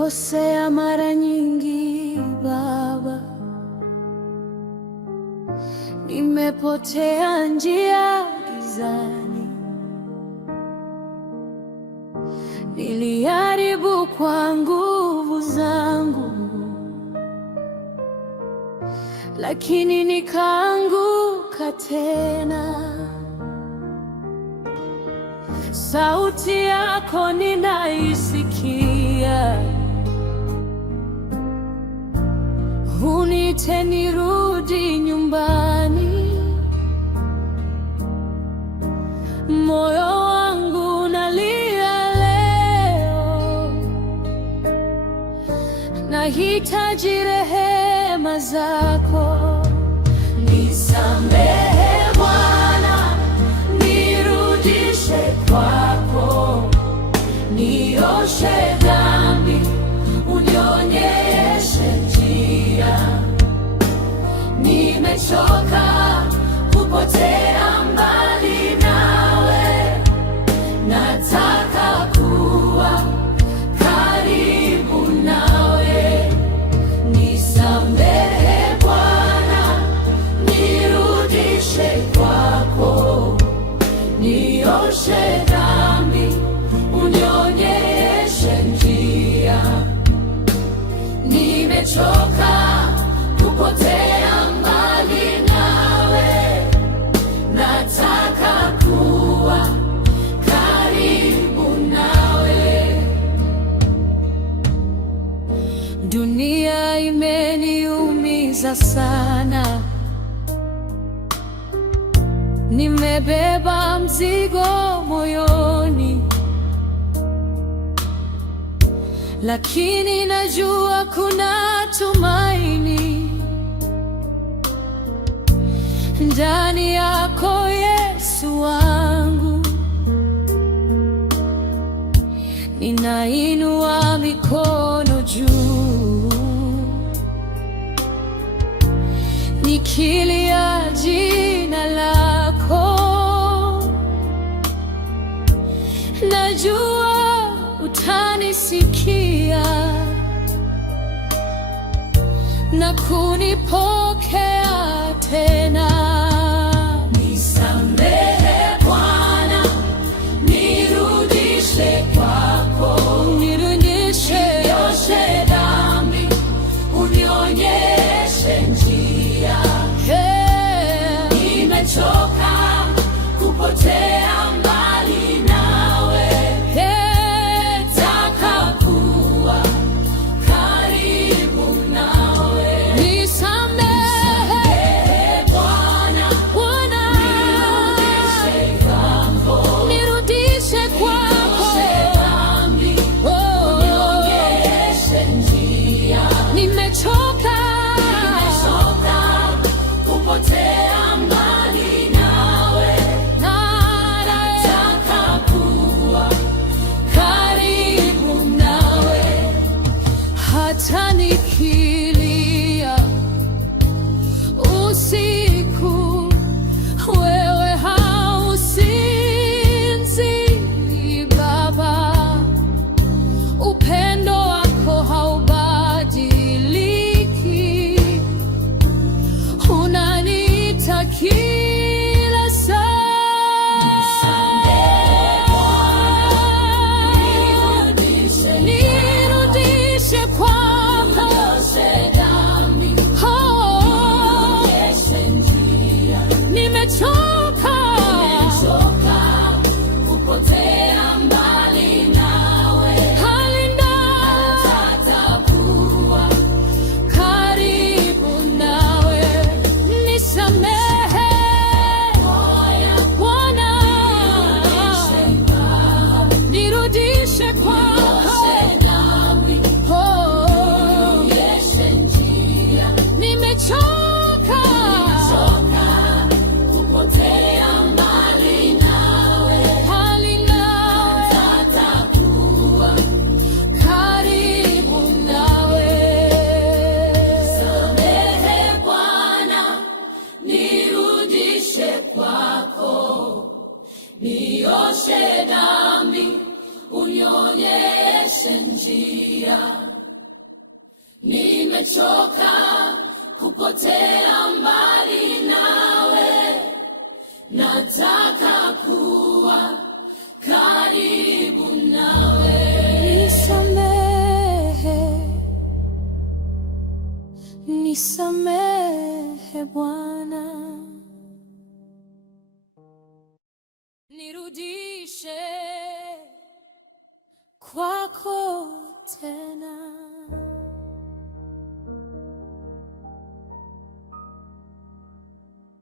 Nimekukosea mara nyingi Baba, nimepotea njia gizani, niliharibu kwa nguvu zangu, lakini nikaanguka tena. Sauti yako ninaisikia, uniite nirudi nyumbani. Moyo wangu unalia leo, nahitaji rehema zako. Nisamehe Bwana, nirudishe kwako, nioshe dhambi, unionyeshe njia. Nimechoka kupotea mbali nawe, nataka kuwa karibu nawe. Nisamehe Bwana, nirudishe kwako, nioshe dhambi, unionyeshe njia. Nimechoka kupotea mbali nawe, nataka kuwa karibu nawe. Dunia imeniumiza sana, nimebeba mzigo moyoni, lakini najua kuna tumaini ndani yako Yesu wangu. Ninainua mikono juu, nikilia jina lako. Najua utanisikia na kunipokea tena. Nisamehe Bwana, nirudishe kwako, nioshe dhambi, unionyeshe njia. Nimechoka kupotea mbali nawe, nataka kuwa karibu nawe. Nisamehe Bwana, nirudishe kwako, unionyeshe njia. Nimechoka kupotea mbali nawe, nataka kuwa karibu nawe. Hata nikilia usiku, wewe hausinzii Baba. Upendo wako haubadiliki, unaniita kila saa. Nirudishe kwako, nimechoka kupotea mbali nawe, nataka kuwa karibu nawe. Nisamehe Bwana, nirudishe kwako tena.